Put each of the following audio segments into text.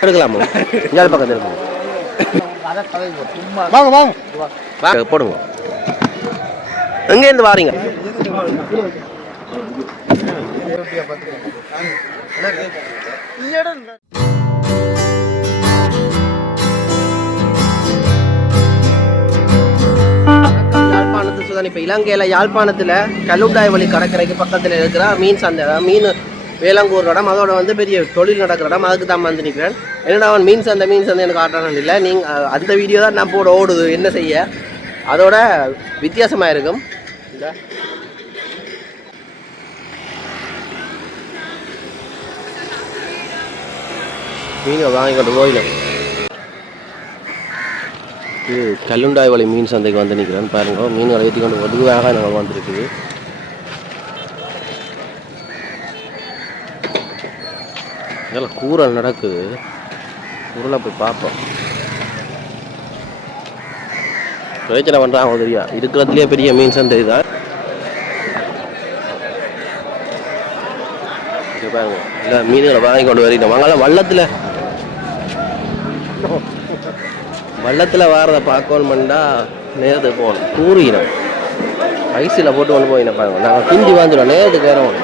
எடுக்கலாமா? இஞ்சால பக்கத்தில் இருக்கும் வாங்க வாங்க. போடுங்க. எங்கேருந்து வாரீங்க. யாழ்ப்பாணத்து சுதான் இப்போ இலங்கையில் யாழ்ப்பாணத்தில் கல்லுண்டாய் வழி கடற்கரைக்கு பக்கத்தில் இருக்கிற மீன் சந்தை மீன் வேளாங்கூர் இடம். அதோட வந்து பெரிய தொழில் நடக்கிற இடம். அதுக்கு தான் வந்து நிற்கிறேன் என்னடா அவன் மீன் சந்தை மீன் சந்தை எனக்கு காட்டணும் இல்லை. நீங்கள் அந்த வீடியோ தான் நான் போட ஓடுது. என்ன செய்ய? அதோட வித்தியாசமாக இருக்கும். இந்த. மீனை வாங்கி போயிடும். இது கல்லுண்டாய் வழி மீன் சந்தைக்கு வந்து நிற்கிறேன் பாருங்க. மீன்களை ஏற்றி கொண்டு ஒதுவாக நாங்கள் வந்திருக்குது. இதெல்லாம் கூறல் நடக்குது. கூரலை போய் பார்ப்போம். பிரச்சனை பண்ணுறாங்க தெரியா? இருக்கிறதுலே பெரிய மீன் தெரியுதா பாருங்க. இல்லை மீன்களை வாங்கி கொண்டு வரீங்க வாங்கலாம் வள்ளத்தில். வள்ளத்தில் வாரதை பார்க்கணுமெண்டா நேரத்துக்கு போகணும். கூறினோம் ஐசியில் போட்டு கொண்டு போயின பாருங்க. நாங்கள் பிந்தி வாங்கிடுவோம் நேரத்துக்கு ஏறோம்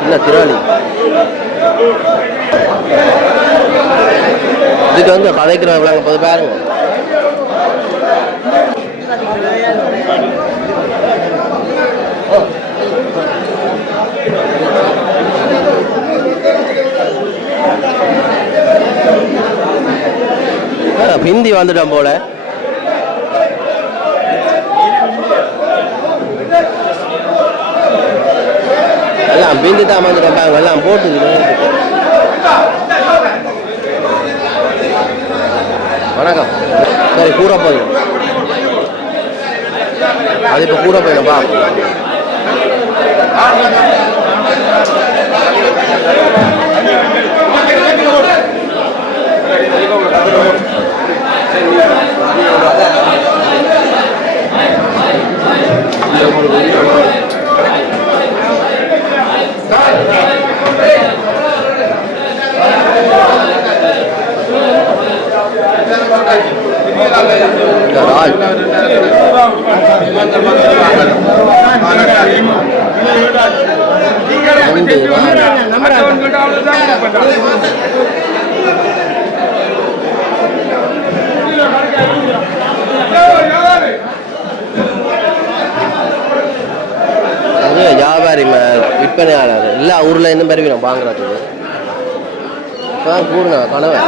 ஒன்று திராளி இதுக்கு வந்து கதைக்கிறவங்க போது பாருங்க ஆ, பிந்தி வந்துட்டோம் போல. எல்லாம் பிந்தி தான் வந்துட்டோம் எல்லாம் போட்டு வணக்கம். சரி கூட போயிடும் அது இப்போ கூட போயிடும் பார்ப்போம் இந்த இறால் ரெண்டு இறால் அது வியாபாரி ம- விற்பனையாளர் எல்லா இந்த மாதிரி பெருவினோம் வாங்குறதுக்கு இப்போ கூடுங்க கனவை?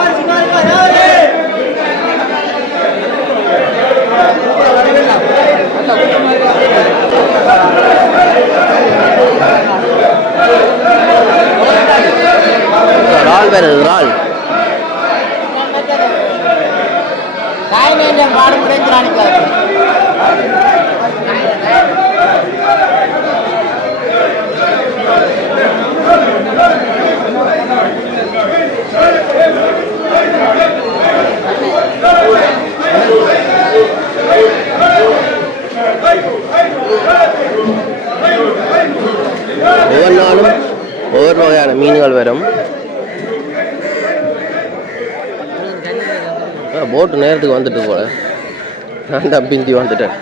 இறால் வேறு இறால் ஒவ்வொரு நாளும் ஒவ்வொரு வகையான மீன்கள் வரும் போட்டு வந்துட்டு போல. நான் தான் பிந்தி வந்துட்டேன்.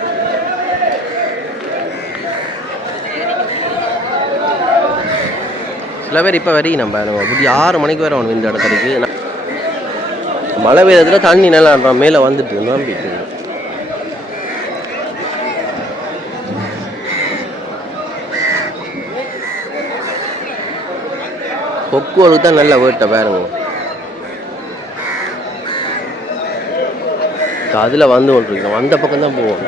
சில பேர் இப்போ வரைக்கும் நம்ம நம்ம இப்படி ஆறு மணிக்கு வர அவனு இந்த இடத்துக்கு நான் மழை பெய்யறதுல தண்ணி நல்லா மேலே வந்துட்டு நம்பிட்டு கொக்குவலுக்கு தான் நல்ல வேட்டை பாருங்க. அதில் வந்து இருக்கோம் அந்த பக்கம் தான் போவோம்.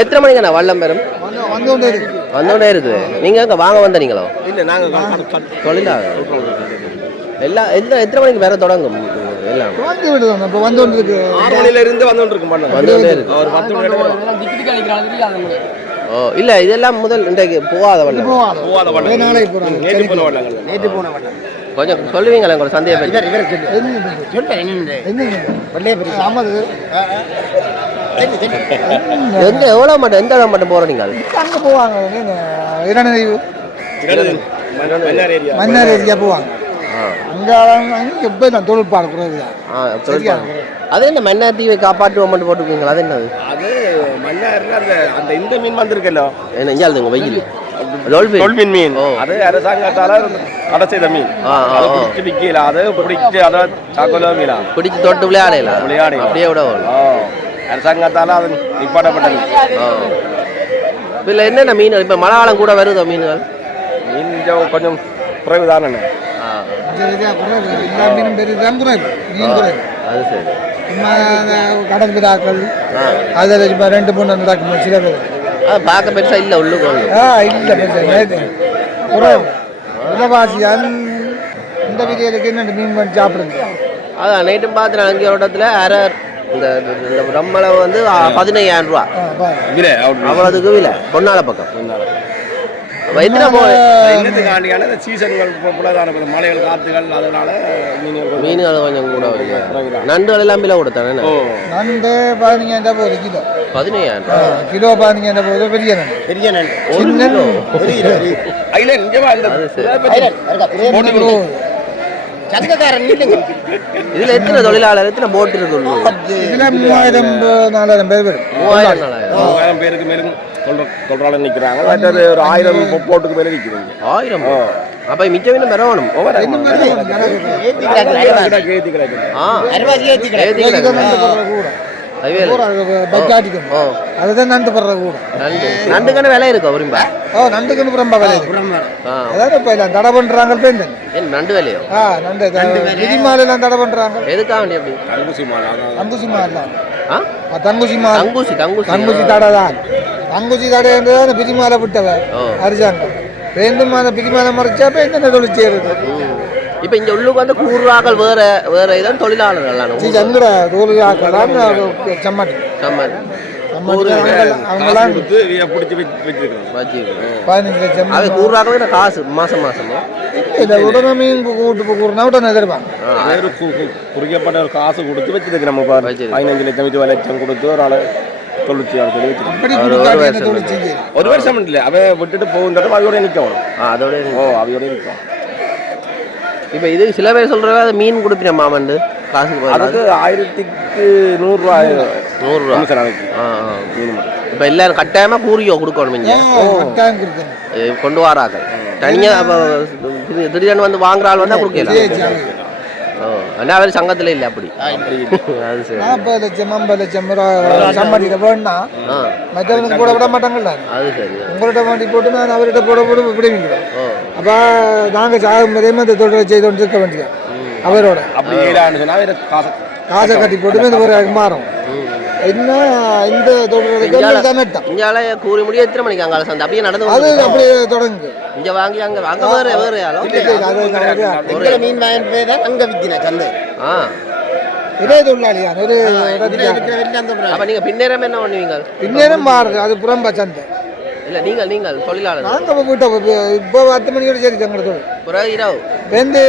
எத்தனை மணிக்கு நான் வல்லம் பெறும்? வந்தோடனே இருக்குது. நீங்கள் அங்கே வாங்க வந்தீங்களோ இல்லை நாங்கள் தொழிலாக எல்லா எந்த எத்தனை மணிக்கு வேற தொடங்கும்? எல்லாம். இப்போ வந்து இருக்கு. ஆறு மணில இருந்து வந்து கொண்டிருக்கும் பண்ண வந்து கொண்டே இருக்கு. ஒரு பத்து மணி ஓ இல்ல இதெல்லாம் முதல் இன்றைக்கு போகாத வண்ணம் போவாங்க போகாத பண்ண நாளைக்கு போறாங்க நேற்று போன பண்ணாங்க நேற்று போன வண்ணம் கொஞ்சம் சொல்லுவீங்களா ஒரு சந்தேகம் இவர் இவர் எங்க எவ்வளோ மட்டும் எந்த இடம் மட்டும் போகிறோம் நீங்கள்? அங்கே போவாங்க. இடது மன்னார் ஏரியா. மன்னார் ஏரியா. போவாங்க. அங்கே எப்போ நான் குறைவு சரியா? அது என்ன மன்னார் தீவை காப்பாற்றுவோம் மட்டும் போட்டுருக்கீங்களா? அது என்னது? அது அந்த அந்த இந்த மீன் வந்திருக்கല്ലോ என்ன இங்கே அதுங்க வெயில். டோல்பின் மீன். அது அரசாங்கத்தால தடை செய்த மீன். அதை. பிடிச்சி விற்கல அதை பிடிச்சி அதை சாக்கோலோ மீனா. பிடிச்சி தொட்டு விளையாடலாம் விளையாடலாம். அப்படியே விட அரசாங்கத்தால அது ஆ. இதில் என்னென்ன மீன் இப்போ மழை காலம் கூட வருதோ மீன்கள்? மீன் கொஞ்சம் குறைவு. தானே அது சரி. கடல் விழாக்கள் அதில் சும்மா ரெண்டு மூணு நடக்கும் சில பேர். பார்க்க பெருசாக இல்லை உள்ளுக்கு ஆ இல்லை பெருசா நேற்று குறைவு விலைவாசியான் இந்த வீதிகளுக்கு என்ன மீன் பண்ணி சாப்பிடுங்க அதான் நைட்டும் பார்த்து அங்கே இடத்துல அரை இந்த இந்த ரம்மளை வந்து பதினையாயிரம் ரூபா. இல்லை அவ்வளோதுக்கு விலை பொன்னால பக்கம். என்னத்துக்காண்டியான இந்த சீசன்கள் புலதான மலைகள் காத்துகள் அதனால மீன்கள் கொஞ்சம் கூட. நண்டுகள் எல்லாம் விலை கொடுத்தானே நண்டு பதினஞ்சாயிரம் போகுது கிலோ. பதினையாயிரம் கிலோ பதினஞ்சாயிரம் போகுது பெரிய நண்டு. பெரிய நண்டு. ஒரு கிலோ. பெரிய ஐல நிஜமா இந்த இதுல எத்தனை தொழிலாளர் எத்தனை போட் இருக்கு? உள்ளூர்? இதில் மூவாயிரம் நாலாயிரம் பேர் வரும். மூவாயிரம் நாலாயிரம். மூவாயிரம் பேருக்கு மேலும். சொல்ற சொல்றால நிக்கிறாங்க. மற்றது ஒரு ஆயிரம் போட்டுக்கு மேல நிக்குதுங்க. ஆயிரம்? அப்ப மிச்சம் இன்னும் பெறவணும் கிடைக்கும் ஆ. ஏற்றி இல்லை. அதுதான் நண்டு படுற கூட. நண்டு. நண்டுக்கான விலை இருக்கா ஓ நண்டுக்குன்னு ரொம்ப விலை அதாவது இப்போ எல்லாம் தடை பண்ணுறாங்க நண்டு விலையோ? ஆ நண்டு விதிமாலெல்லாம் தடை பண்ணுறாங்க எதுக்காக அப்படி? தங்குசி மாலை தங்குசி மாலாம் ஆ தங்குசி மால். தங்கூசி தங்கூசி. தங்குசி தடை தான் தங்குசி தடை என்றதான் பிரிமாலை விட்டவ. அரசாங்கம் பேருந்து மாலை பிரிமாலை மறைச்சா இப்போ என்ன தொழில் செய்யறது. இப்ப இங்க உள்ளுக்கு வந்து கூறுவாக்கள் வேற வேற இதான் தொழிலாளர்கள் சீ சங்கட தொழில் ஆக்கலாம் சம்மாட்டி. நம்ம சம்மாட்டி. அவங்கெல்லாம் காசு மாசம் மாசமா? இல்லை உடனே மீன் கூட்டு கூறுனா உடனே எதிர்ப்பாங்க ஆ, வேறு கு- கு- குறிக்கப்பட்ட ஒரு காசு கொடுத்து வச்சிருக்கு நம்ம. பதினஞ்சு லட்சம் இருபது லட்சம் கொடுத்து ஒரு ஆளை ஒரு வருஷம் இல்லை. அவன் விட்டுட்டு போகுன்றதும் அவையோட நிற்கும் ஆ, அதோட ஓ அவையோட நிற்கும். இப்ப இது சில பேர் சொல்றவ அது மீன் கொடுப்பின மாமண்டு. காசுக்கு பதிலா. அதுக்கு ஆயிரத்துக்கு நூறுரூவா நூறு ரூபா நிமிஷம் ஆ, ஆ. மினிமம் இப்ப எல்லாரும் கட்டாயமா கூறியோ கொடுக்கணும் இங்க? கட்டாயம் கொடுக்கணும். கொண்டு வராங்க. தனியா அப்ப திடீர் திடீர்னு வந்து வாங்குற ஆள் வந்தா கொடுக்கல சரி, சரி. ஓ ஆனா அவர் சங்கத்துல இல்ல அப்படி. அது சரி. நாற்பது லட்சம் ஐம்பது லட்சம் ரூபா சம்பாதிக்க வேணும்னா ஆ. மற்றவனுக்கு கூட விட மாட்டாங்கல்ல? அது சரி உங்கள்கிட்ட போட்டு நான் அவர்கிட்ட போட போட விடுவீங்க அப்போ நாங்கள் சாகும் இந்த தொழிலை செய்து கொண்டு இருக்க வேண்டியது அவரோட. அப்படி காசு காசை கட்டி போட்டு இந்த ஒரு மாறும். என்ன இந்த கூறி முடிய எத்தனை மணிக்கு அங்கால சந்தை அப்படியே நடந்து அது வந்து அப்படியே தொடங்கு இங்க வாங்கி அங்க அங்க வேற வேற ஆளோ மீன் வாங்கிட்டு போய் தான் அங்கே விற்கிறேன் சந்தை ஆ இதே தொழிலாளியா ஒரு அப்ப நீங்க பின்னேரம் என்ன பண்ணுவீங்க பின்னேரம் மாறுது அது புறம்பா சந்தை இல்ல நீங்கள் நீங்கள் தொழிலாளர் நாங்கள் இப்போ போயிட்டோம். இப்போ பத்து மணியோட சரி தங்களை தொழில். பிறகு இரவு? வந்து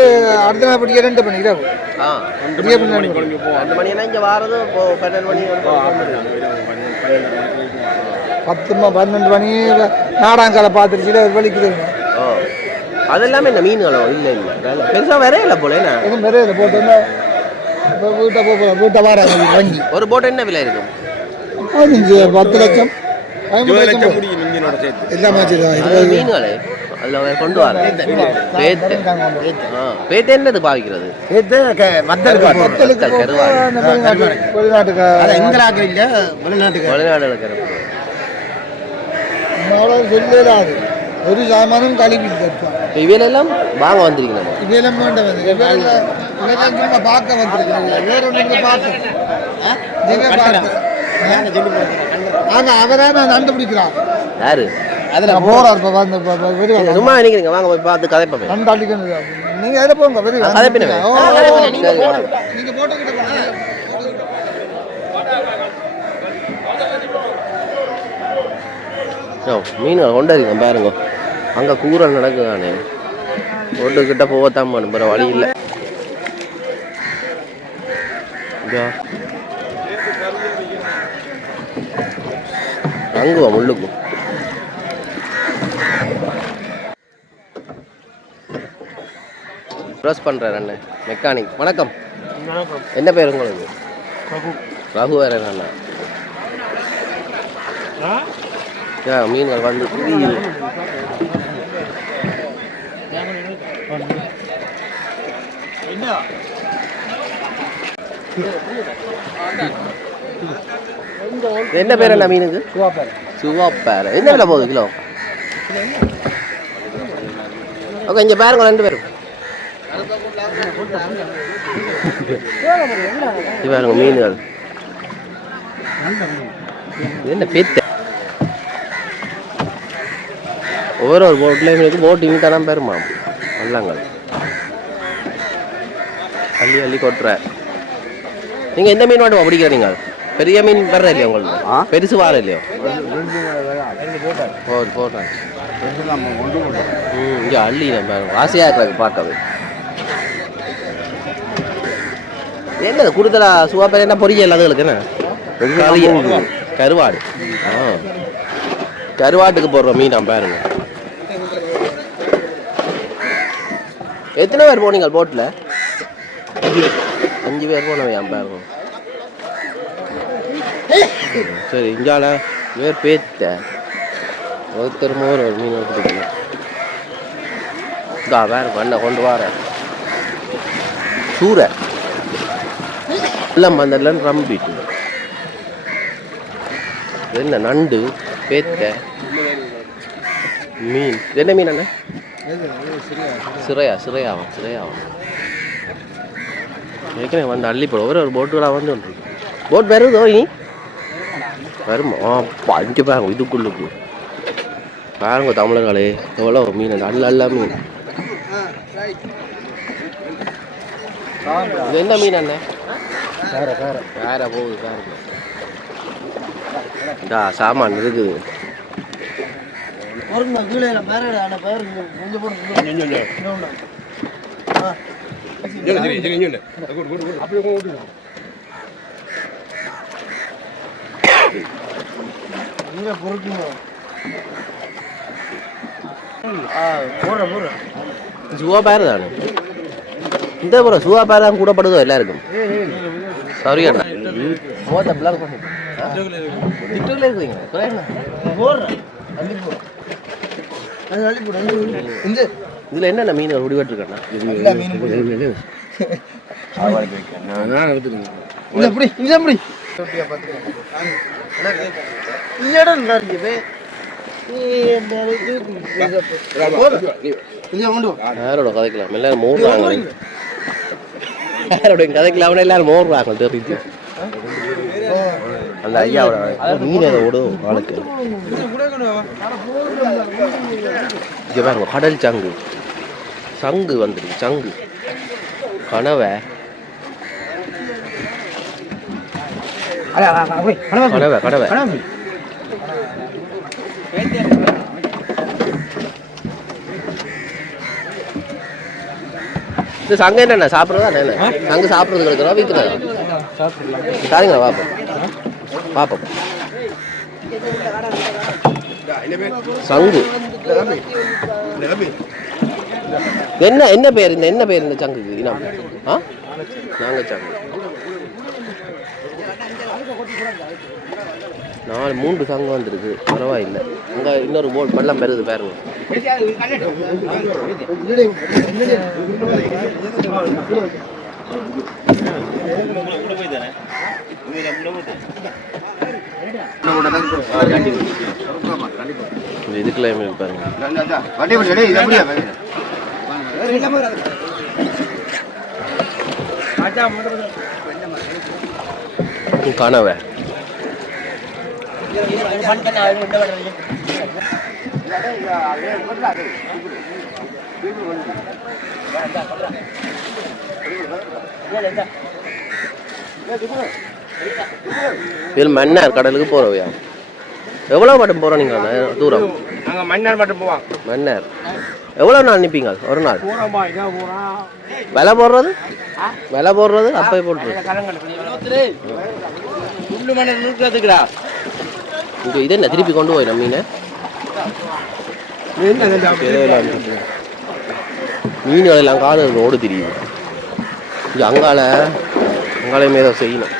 அடுத்த நாள் பிடிக்க ரெண்டு மணி இரவு. ஆ. ரெண்டு மணினா இங்க வாரது இப்போ பன்னெண்டு மணி பத்து பன்னெண்டு மணி நாடாங்கால பார்த்துருச்சு வலிக்குதுங்க ஓ. அதெல்லாமே இந்த மீன்களோ? இல்ல இல்ல. வேலை. பெருசா வேற இல்ல போல என்ன? எதுவும் இல்லை போட்டு இப்போ வீட்டை போக வீட்டை வாடகை வாங்கி ஒரு போட் என்ன விலை இருக்கும்? பதினஞ்சு பத்து லட்சம் பதிமூணு லட்சம் சேர்த்து எல்லாமே மீன்களே அதுல கொண்டு வர பேத்து பேத்து என்னது பாவிக்கிறது அந்த வெளிநாட்டு வெளிநாட்டுக்கு அதான் எங்களாக்கு இல்லை வெளிநாட்டுக்கு வெளிநாடு இருக்கிறது அவ்வளோ சொல்லலாது ஒரு சாமானும் கழுவி இவையிலெல்லாம் வாங்க வந்திருக்கீங்க இவையெல்லாம் வேண்டாம் இவையெல்லாம் பார்க்க வந்திருக்கிறீங்க வேற பார்க்க நீங்கள் பார்க்க நாங்கள் அவரே நான் கண்டுபிடிக்கிறான் யாரு? அதில் போறார் இப்போ வந்து. சும்மா நினைக்கிறீங்க வாங்க போய் பார்த்து அடிக்கணும் அதில் போங்க பெரிய பின்ன போட்டுக்கிட்டு போங்க. யோ மீன் கொண்டு இருக்கேன் பாருங்க. அங்கே கூரல் நடக்குதானே? ரோட்டுக்கிட்ட போகத்தான் வேற வழி இல்லை. அங்குவா முள்ளுக்கும் ப்ரெஸ் பண்ணுறாரு அண்ணன் மெக்கானிக் வணக்கம். என்ன பேர் உங்களுக்கு? ரகு. வேற அண்ணா? ஏன் மீன்கள் வந்து என்ன பேர் என்ன மீனுக்கு? சுவாப்பாறை என்ன விலை போகுது கிலோ? ஓகே இங்கே பாருங்க ரெண்டு பேரும். பாருங்க மீன்கள். என்ன பெத்த? ஒவ்வொரு ஒரு போட்லேயும் இருக்கு போட் இங்கிட்டாதான் பெருமா வல்லாங்கள் அள்ளி அள்ளி கொட்டுற. நீங்க எந்த மீன் மட்டும் பிடிக்கிற நீங்கள் பெரிய மீன் வர்ற இல்லையா உங்களுக்கு பெருசு வார இல்லையோ போடு போடுறேன் ம் இங்கே அள்ளி நம்ம வாசியாக இருக்கிறது பார்க்கவே. என்னது கொடுத்தலா சுவா பேர் என்ன? பொரியல் அதுகளுக்கு என்ன. கருவாடு. ஆ. கருவாட்டுக்கு போடுற மீன் பாருங்க. எத்தனை பேர் போனீங்க போட்டில் அஞ்சு பேர். போனவையா பாருங்க. சரி இங்கால வேர் பேத்த. ஒருத்தர் மோர் ஒரு மீன் எடுத்துக்கணும் இதா வேற பண்ண கொண்டு வர சூறை. எல்லாம் வந்தெல்லாம் ரம்பிட்டு என்ன நண்டு பேத்த மீன். என்ன மீன் அண்ணே? சிறையா சிறையாவும் சிறையாவும் ஏற்கனவே வந்து அள்ளி போடும் ஒரே ஒரு போட்டுகளாக வந்து ஒன்று போட் வருதோ நீ வருமா? அப்பா அஞ்சு பாருங்க இதுக்குள்ளுக்கு பாருங்க தமிழர்களே எவ்வளோ மீன். நல்ல நல்ல மீன். இது என்ன மீன் அண்ணே வேற போகுது பாருங்க இதா சாமான் இருக்குது. பாருங்க, கீழே பாருங்க, ஆனா பாருங்க, கொஞ்சம் போடுங்க. இங்க பொறுக்குங்க. ஆ, போடுறேன், போடுறேன். சுவா பேர் தானே? இந்த ப்ரோ சுவா பேர் தான் கூடப்படுதோ எல்லாருக்கும்? சாரி அண்ணா. மோத்த பிளாக் பண்ணி போடு. இந்த இதில் என்னென்ன மீன் முடிவெட்டுருக்கண்ணா எல்லா மீனும் போடு. இல்ல, இப்படி, இங்க இப்படி. இந்த இடம் நல்லா யாரோட கதைக்கலாம் எல்லாரும் மோடுறாங்க தெரியுது. அந்த ஐயாவோட மீன் அதை ஓடும் ஆளுக்கு இங்கே பாருங்க கடல் சங்கு. சங்கு வந்துருக்கு சங்கு. கனவை. கனவை கனவை. இது சங்கு என்னண்ணா? சாப்பிட்றதா என்ன? சங்கு சாப்பிட்றது இருக்கிறதா விற்கிறதா சரிங்க பார்ப்போம் பார்ப்போம் சங்கு. என்ன என்ன பேர் இந்த என்ன பேர் இந்த சங்குக்கு? இனம். ஆ? நாங்கள் சங்கு. நாலு மூன்று சங்கம் வந்துருக்கு. பரவாயில்லை. அங்கே இன்னொரு போல் பள்ளம் பெறுது பாருங்க. இதுக்குள்ள பாருங்க? கனவை. இது மன்னார் கடலுக்கு போகிறவையா எவ்வளோ மட்டும் போகிறோம் நீங்கள் தூரம்? நாங்கள் மண்ணார் மட்டும் போவோம். மன்னார். எவ்வளோ நாள் நிற்பீங்க ஒரு நாள்? விலை போடுறது? விலை போடுறது? அப்போ போட்டுரு. புல்லு மணி நூற்றுக்குறா இங்கே இது என்ன திருப்பி கொண்டு போயிடும் மீனை? மீன்கள் எல்லாம் காது ஓடு தெரியுது. இங்கே அங்கால அங்காலையும் ஏதோ செய்யணும்.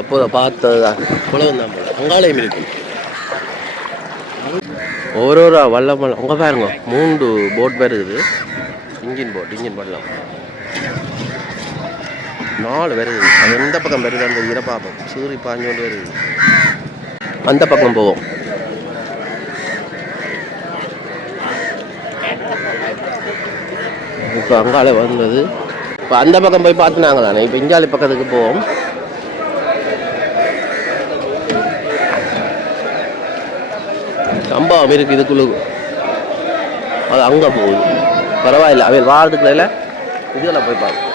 அப்போதை பார்த்தது தான் குளம் தான் போல. அங்காலயம் இருக்கு. ஒரு ஒரு வல்லம் வல்லம் அங்கே பாருங்க மூன்று போட் பேர் இருக்குது. இன்ஜின் போட் இன்ஜின் போட்லாம் நாலு பேர் இருக்குது. அது எந்த பக்கம் பேர் அந்த இதை பார்ப்போம் சூரி பாஞ்சோண்டு இருக்குது. அந்த பக்கம் போவோம். இப்போ அங்காலே வந்தது. இப்போ அந்த பக்கம் போய் பார்த்துனாங்களாண்ணே இப்போ இங்காலி பக்கத்துக்கு போவோம். சம்பவம் இருக்கு அது அங்கே போகுது பரவாயில்ல அவர் வாரத்துக்குள்ள இதெல்லாம் போய் பார்க்கும்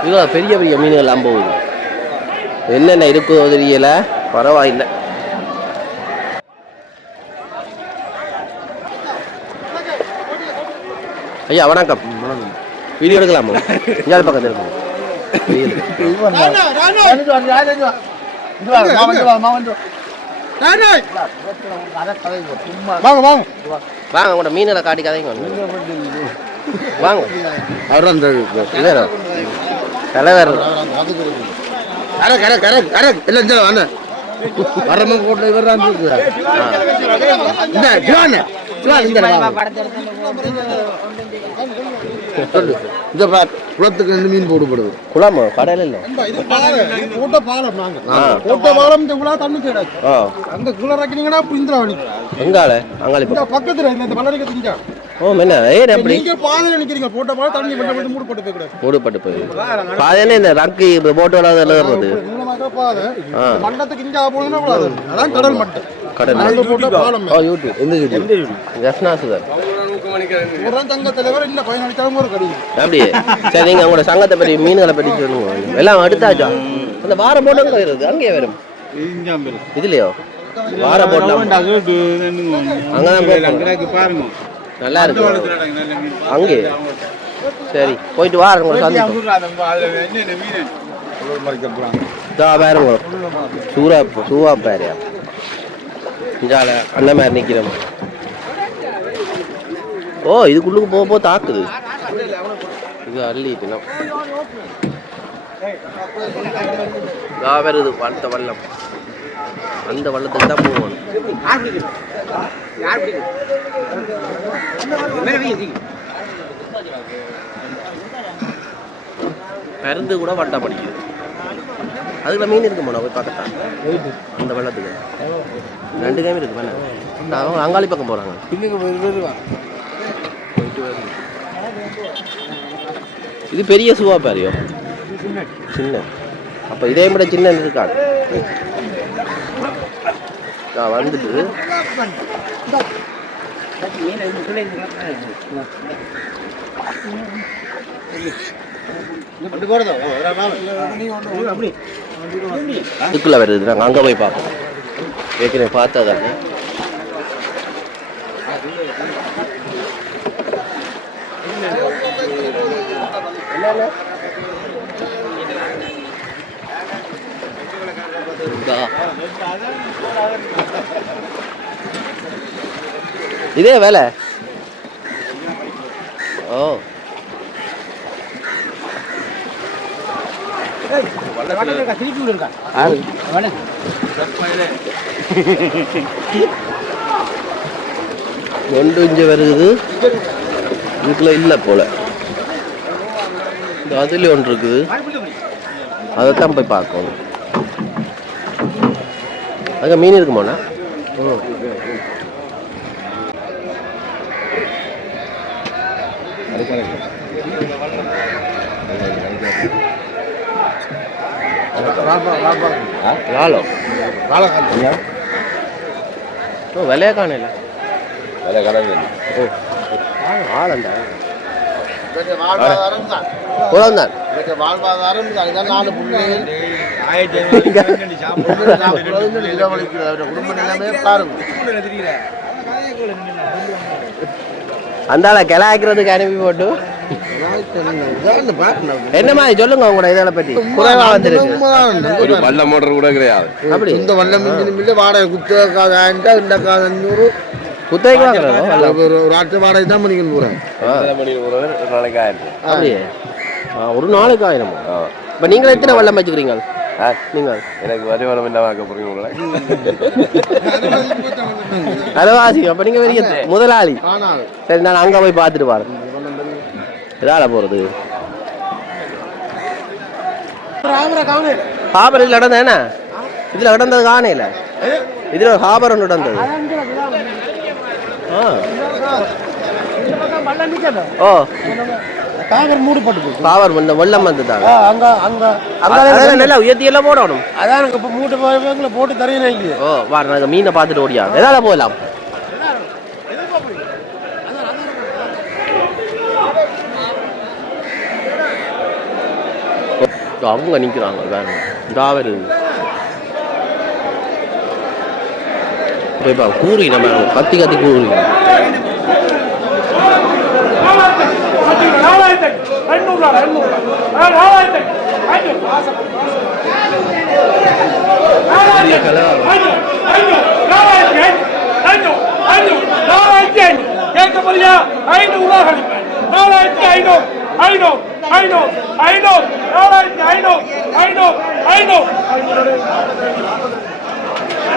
இதெல்லாம் பெரிய பெரிய மீன்கள் எல்லாம் போகுது என்னென்ன இருக்குதோ தெரியல பரவாயில்லை ஐயா வணக்கம் வீடியோ எடுக்கலாமா இங்கே பக்கத்தில் இருக்கும் வாங்க வாங்க. வாங்க உங்களோட மீன்களை காட்டி கதைங்க வாங்க. அவர் அந்த இவர் தலைவர். கரெக்ட் கரெக்ட் கரெக்ட் கரெக்ட் இல்லை இந்த வாங்க வரம கோட்டில் இவர் தான் இந்த ஜிவான் ஜிவான் இந்த சொல்லு. இந்த பார் குளத்துக்கு ரெண்டு மீன் போடுபடுது. குளம்? கடையில் இல்லை. போட்ட பாலம் நாங்க. போட்ட பாலம் இந்த உலா தண்ணி ஆ. அந்த குளம் இறக்கினீங்கன்னா இந்திராவணி எங்கால அங்காளி இந்த பக்கத்துல இந்த வளரிக்க திங்க ஓ என்ன ஏன் எப்படி நீங்க பாதையில நிக்கிறீங்க. போட்ட பாலம் தண்ணி பண்ண வந்து மூடு போட்டு போய். கூடாது மூடுபட்டு போய் பாதைன்னு இந்த ரக்கு போட்டு விளாத எழுதுறது பாதை. மண்டத்துக்கு இங்க போகுதுன்னா அவ்வளவு அதான் கடல் மட்டம். கடல். கடல்ல போட்ட பாலம். ஓ யூடியூப். எந்த யூடியூப்? ஜஸ்னா சுதர் அப்படியே. சரி நீங்கள் உங்களோட சங்கத்தை பற்றி மீன்களை பற்றி சொல்லுங்க. எல்லாம் எடுத்தாச்சா அந்த வார போட்டம் வருது? அங்கேயே வரும். இதுலையோ? வார போட்டம் அங்கதான். நல்லா இருக்கு. அங்கே. சரி போயிட்டு வாரம் உங்களை சந்திப்போம். பாருங்க சூறா சூவா பாரியா இஞ்சால அந்த மாதிரி நிற்கிறோம் ஓ இதுக்குள்ளுக்கு போக போக தாக்குது. இது அள்ளி தினம் வருது வளர்த்த வல்லம் அந்த வள்ளத்துக்கு தான் போகணும். பருந்து கூட வட்டா படிக்குது. அதுக்குள்ள மீன் இருக்கு போனா போய் பார்க்கட்டா அந்த வெள்ளத்துக்கு. ரெண்டு கேம் இருக்கு வேணா. அவங்க அங்காளி பக்கம் போறாங்க. இது பெரிய சுவா பாரியோ. சின்ன. அப்போ இதே விட சின்ன இருக்காது. நான் வந்துட்டு இதுக்குள்ள வருது நாங்கள் அங்கே போய் பார்ப்போம். ஏற்கனவே பார்த்தா தானே இதே வேலை. ஓ. இங்கே வருகுது. இதுக்குள்ள இல்லை போல. இந்த அதுல ஒன்று இருக்குது. அதைத்தான் போய் பார்க்கணும். அங்கே மீன் இருக்குமாண்ணா நாளோ காலகாலம் ஓ விலைய காணல. வேலை கடை ஓ. ஆளண்டா இவருடைய வாழ்வாதாரம் நாலு பிள்ளைகள். குடும்ப நிலைமையை பாருங்க. அந்தால கிளாய்க்கிறதுக்கு அனுப்பி போட்டு. என்ன மாதிரி சொல்லுங்க உங்களோட இதில் பற்றி குறைவா வந்துருக்கு ஒரு வல்ல மோட்டர் கூட கிடையாது அப்படி. இந்த வல்லம் இன்ஜின் மில்லு வாடகை குத்து காது ஆயிரம் இந்த காது அஞ்சூறு குத்தகைக்கு ஒரு ஆட்டு வாடகை தான் பண்ணிக்கணும் போகிறேன் நாளைக்கு ஆயிரம் அப்படியே. ஒரு நாளைக்கு ஆயிரம்? இப்போ நீங்கள் எத்தனை வெள்ளம் வச்சுக்கிறீங்க? நீங்கள். எனக்கு வருமானம் என்ன வாங்க போறீங்க உங்களை அலவாசி அப்போ நீங்கள் பெரிய முதலாளி. சரி நான் அங்கே போய் பார்த்துட்டு வரேன். இதால போகிறது ஹாபர் இதில் நடந்தது என்ன? இதில் நடந்தது காணையில் இதில் ஒரு ஹாபர் ஒன்று நடந்தது. ஓ. காங்கர் மூடிப்பட்டு போச்சு பாவர் இந்த வெள்ளம் வந்ததாங்க அங்க அங்க. அதான் நல்லா உயர்த்தி எல்லாம் போடணும். அதான் எனக்கு இப்போ மூட்டை போட்டு தரையில இல்லையே. ஓ நாங்கள் மீனை பார்த்துட்டு ஓடியா. எதால போகலாம். அவங்க நிற்கிறாங்க இதாவது போய் பா கூறி நம்ம கத்தி கத்தி கூறி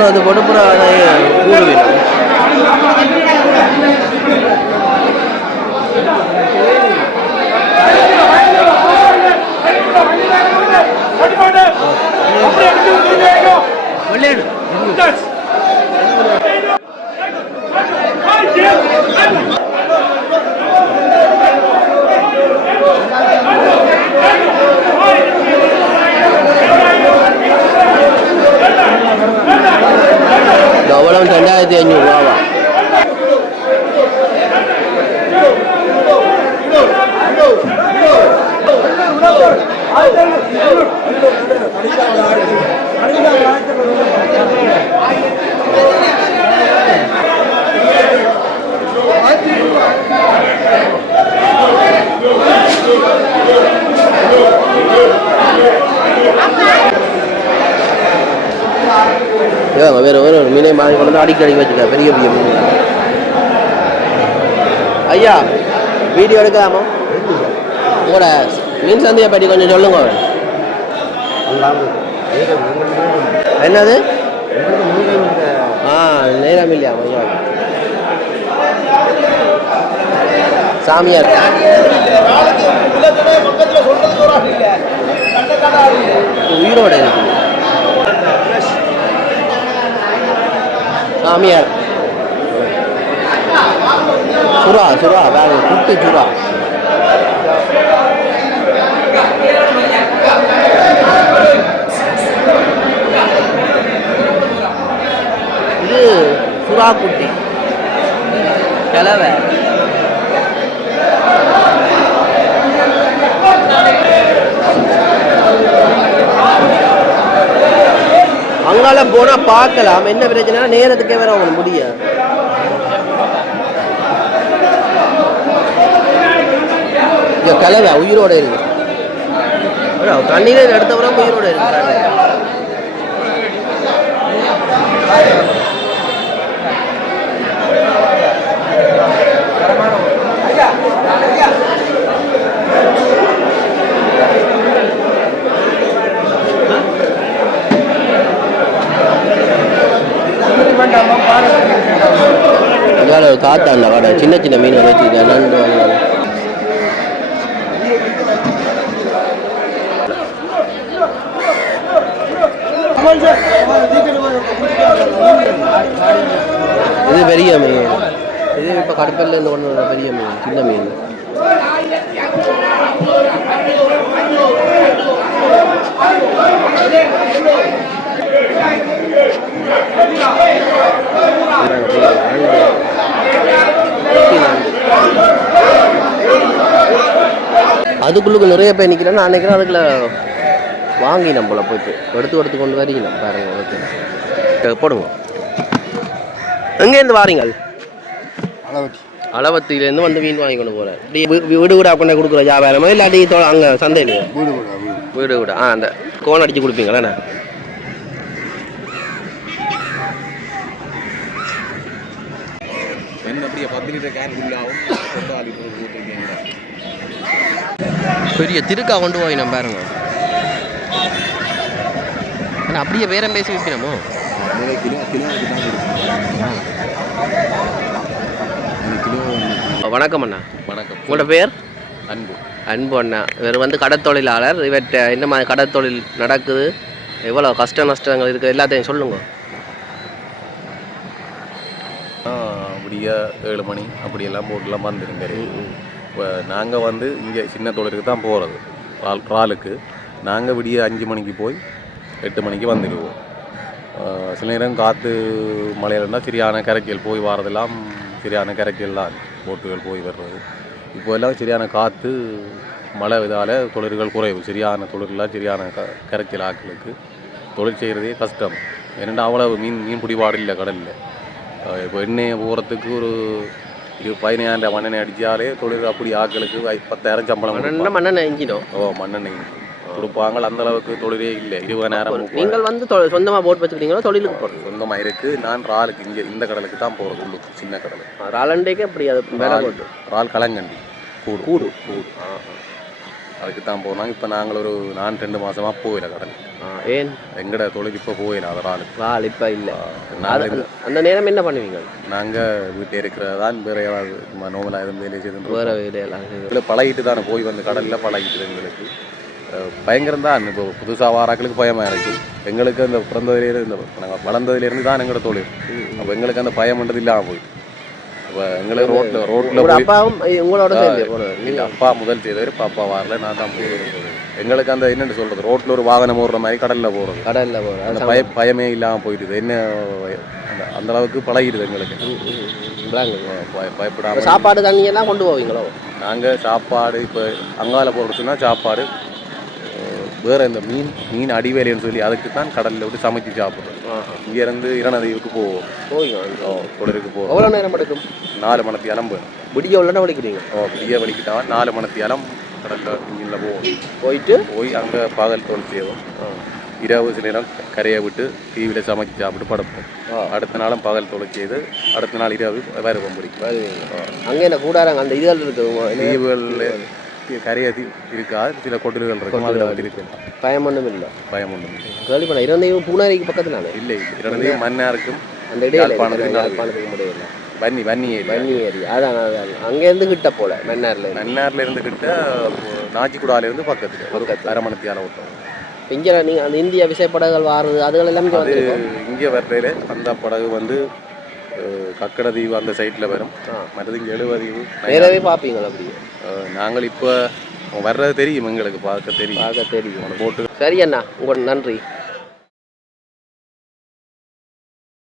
நிறுத்தினது பொடுப்புற கூறுவேன் எவ்வளோ ரெண்டாயிரத்தி ஐநூறுரூவாவா ஏங்க வேறு வேறு ஒரு மீனை மாதிரி கொண்டு வந்து அடிக்கடி அடிக்க வச்சுக்க பெரிய பெரிய ஐயா வீடியோ எடுக்கலாமா? உங்களோட மீன் சந்தையை பற்றி கொஞ்சம் சொல்லுங்க. என்னது? ஆ நேரம் இல்லையா ஐயா? சாமியார். உயிரோட இருக்கு. மாமியார் சுறா சுறா வேற குட்டி சுறா. இது சுறா குட்டி. கிளவை அங்கால போனா பார்க்கலாம். என்ன பிரச்சனை நேரத்துக்கே வேற அவங்களுக்கு முடியும் கலவை உயிரோட இருக்கு. தண்ணீரை நடத்தவரம் உயிரோட இருக்கு தாத்தா கடை. சின்ன சின்ன மீன் வச்சுருக்கேன் நண்டு இது பெரிய மீன். இது இப்போ கடப்பல்ல இருந்து ஒன்று பெரிய மீன் சின்ன மீன். அதுக்குள்ளுக்கு நிறைய பேர் நிற்கிறேன் நான் நினைக்கிறேன் அதுக்குள்ள வாங்கி நம்மள போயிட்டு. எடுத்து எடுத்து கொண்டு வரீங்க பாருங்க ஓகே. போடுங்க. எங்கேருந்து வாரீங்கள்? அளவட்டி அளவத்திலேருந்து வந்து மீன் வாங்கி கொண்டு போகிறேன் வீடு வீடாக கொண்டு கொடுக்குற வியாபாரமா? இல்லாட்டி அங்கே வீடு வீடு வீடு. வீடு ஆ அந்த கோன் அடித்து கொடுப்பீங்களா பெரிய திருக்கா கொண்டு போய் நம்ம பாருங்க. ஆனால் அப்படியே பேரம் பேசி கிலோ வணக்கம் அண்ணா. வணக்கம். உங்களோட பேர்? அன்பு. அன்பு அண்ணா. இவர் வந்து கடத்தொழிலாளர் இவர்கிட்ட என்ன மாதிரி கடத்தொழில் நடக்குது? எவ்வளோ கஷ்ட நஷ்டங்கள் இருக்குது எல்லாத்தையும் சொல்லுங்க. அப்படியே ஏழு மணி அப்படியெல்லாம் போட்டுலாம் வந்துருங்க இப்போ நாங்கள் வந்து இங்கே சின்ன தொழிலுக்கு தான் போகிறது ரால் ராலுக்கு. நாங்கள் விடிய அஞ்சு மணிக்கு போய் எட்டு மணிக்கு வந்துடுவோம் சில நேரம் காற்று மழையில் இருந்தால் சரியான கரைக்கல் போய் வாரதெல்லாம் சரியான கரைக்கல் தான். போட்டுகள் போய் வர்றது. இப்போ எல்லாம் சரியான காற்று மழை இதால் தொழில்கள் குறைவு. சரியான தொழிலெலாம் சரியான க கரைக்கல் ஆட்களுக்கு தொழில் செய்கிறதே கஷ்டம். ஏன்னா அவ்வளவு மீன் மீன் பிடிபாடு இல்லை கடலில். இப்போ எண்ணெயை போகிறதுக்கு ஒரு இரு பதினாயிரம் மண்ணெண்ணெய் அடித்தாலே தொழில் அப்படி ஆட்களுக்கு ஐ- பத்தாயிரம் சம்பளம் மண்ணெண்ணெய் இஞ்சிடும் ஓ மண்ணெண்ணெய் கொடுப்பாங்க அந்த அளவுக்கு தொழிலே இல்லை. இருபதாயிரம். நீங்கள் வந்து தொ- சொந்தமா போட் வச்சுக்கிறீங்களா தொழிலுக்கு போகிறது சொந்தமாக இருக்குது நான் ராலுக்கு இங்கே இந்த கடலுக்கு தான் போகிறது உள்ளுக்கு சின்ன கடலுக்கு ராலண்டேக்கு அப்படி அது போட்டு? ரால் கலங்கண்டி. கூடு. கூடு. கூடு. அதுக்கு தான் போனாங்க. இப்போ நாங்கள் ஒரு நான் ரெண்டு மாசமா போயில கடல். ஆ, ஏன்? எங்கட தொழில் இப்போ போயில அது ராலுக்கு ரால் இப்போ இல்லை. அந்த நேரம் என்ன பண்ணுவீங்க? நாங்கள் வீட்டில் இருக்கிறதான் வேறு ஏதாவது நோமலாக எதுவும் வேலை செய்து வேற வேலையெல்லாம் செய்து. இதில் பழகிட்டு தானே போய் வந்து கடலில் பழகிட்டு எங்களுக்கு. பயங்கரம் தான். இப்போ புதுசாக வாராக்களுக்கு பயமாக இருக்கு. எங்களுக்கு அந்த பிறந்ததுலேருந்து நாங்கள் வளர்ந்ததுலேருந்து தான் எங்களோட தொழில். அப்போ எங்களுக்கு அந்த பயம்ன்றது இல்லாமல் போயிட்டு. இப்போ எங்களுக்கு ரோட்டில் ரோட்டில் அப்பாவும் உங்களோட இல்லை அப்பா முதல் செய்தவர் இப்போ அப்பா வரல நான் தான் எங்களுக்கு அந்த என்னென்னு சொல்கிறது ரோட்டில் ஒரு வாகனம் ஓடுற மாதிரி கடலில் போகிறது கடல்ல போகிறேன் அந்த பய பயமே இல்லாமல் போயிடுது. என்ன அந்த அந்த அளவுக்கு பழகிடுது எங்களுக்கு. பய பயப்படாமல் சாப்பாடு தண்ணி எல்லாம் கொண்டு போவீங்களோ? நாங்கள் சாப்பாடு இப்போ அங்கால போகிறது சொன்னால் சாப்பாடு வேற இந்த மீன் மீன் அடிவேலைன்னு சொல்லி அதுக்கு தான் கடலில் விட்டு சமைச்சு சாப்பிட்றோம். இங்கேருந்து இரணதீவுக்கு போவோம். குளிருக்கு போவோம் எவ்வளோ நேரம் எடுக்கும்? நாலு மணத்தி அலம்பு விடிய உள்ள வலிக்கிறீங்க? ஓ விடிய வலிக்கிட்டான் நாலு மணத்தி அலம் கடலில் இன்ஜினில் போவோம். போயிட்டு? போய் அங்கே பாகல் தோல் செய்வோம். இரவு சில நேரம் கரையை விட்டு டிவியில் சமைச்சு சாப்பிட்டு படுப்போம். அடுத்த நாளும் பகல் தொலை செய்து அடுத்த நாள் இரவு வருவோம் பிடிக்கும் அங்கே என்ன கூடாராங்க அந்த இதுகள் இருக்கா சில அதில் வந்து இருக்கு? பயம் ஒன்றும் இல்லை. பயம் ஒன்றும் இல்லை. கேள்விப்பட இருந்தையும் பூனாரிக்கு பக்கத்தில் இல்லை இல்லை. இரண்டையும் மன்னாருக்கும் அந்த இடையில யாழ்ப்பாணத்துக்கு நடுவே. யாழ்ப்பாணத்துக்கு முடியல ஏரியா. வன்னி ஏரியா. அதான் அதான் அங்கேருந்து கிட்ட போல மன்னார்ல மன்னார்ல இருந்து கிட்ட நாச்சிக்குடால இருந்து பக்கத்துல ஒரு பக்கத்துல. அரமணத்தியால ஓட்டம் இங்கே நீங்கள் அந்த இந்திய விசைப்படகுகள் வாருது அதுகள் எல்லாம் இங்கே அது இங்கே வர்றதுல அந்த படகு வந்து கக்கடதீவு அந்த சைட்டில் வரும். மற்றது இங்கே எழுவதீவு. நேரவே பார்ப்பீங்களா அப்படியே அஹ், நாங்கள் இப்போ வர்றது தெரியும் எங்களுக்கு பார்க்க தெரியும். பார்க்க தெரியும். போட்டு சரி அண்ணா உங்களுக்கு நன்றி.